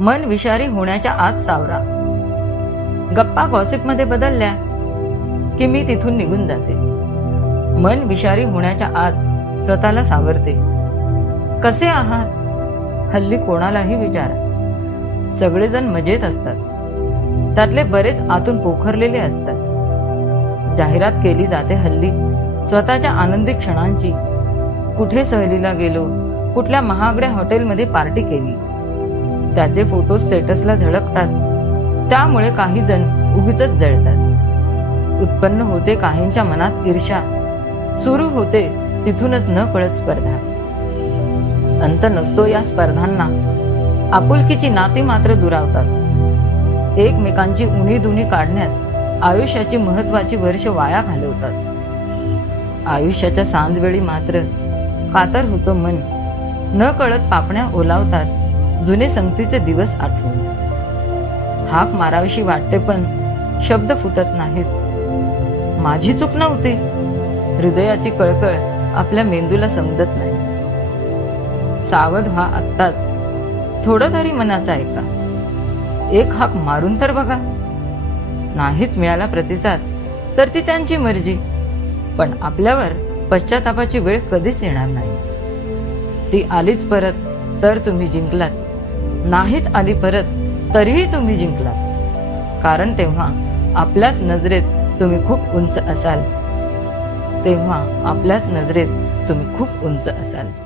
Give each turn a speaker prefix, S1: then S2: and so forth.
S1: मन विषारी होण्याच्या आत सावरा. गप्पा गॉसिपमध्ये बदलल्या की मी तिथून निघून जाते. मन विषारी होण्याच्या आत स्वतःला सावरते. कसे आहात? हल्ली कोणालाही विचारा. सगळेजण मजेत असतात. त्यातले बरेच आतून पोखरलेले असतात. जाहिरात केली जाते हल्ली. स्वतःच्या आनंदी क्षणांची. कुठे सहलीला गेलो कुठल्या महागड्या हॉटेलमध्ये पार्टी केली. त्याचे फोटो स्टेटसला झळकतात. त्यामुळे काही जण उगीच जळतात. उत्पन्न होते काहींच्या मनात ईर्षा सुरू होते तिथूनच न कळत स्पर्धा. अंत नसतो या स्पर्धांना. आपुलकीची नाती मात्र दुरावतात. एकमेकांची उणी दुनी काढण्यात आयुष्याची महत्वाची वर्ष वाया घालवतात. आयुष्याच्या सांजवेळी मात्र कातर होतं मन. न कळत पापण्या ओलावतात. जुने संगतीचे दिवस आठवून. हाक मारावीशी वाटते पण शब्द फुटत नाहीत. माझी चूक नव्हती. हृदयाची कळकळ आपल्या मेंदूला समजत नाही. सावध व्हा आत्ताच. थोडं तरी मनाचा ऐका. एक हाक मारून तर बघा. नाहीच मिळाला प्रतिसाद तर ती त्यांची मर्जी. पण आपल्यावर पश्चातापाची वेळ कधीच येणार नाही. ती आलीच परत तर तुम्ही जिंकलात. नाहीच आली परत तरीही तुम्ही जिंकलात. कारण तेव्हा आपल्याच नजरेत तुम्ही खूप उंच असाल. तेव्हा आपल्याच नजरेत तुम्ही खूप उंच असाल.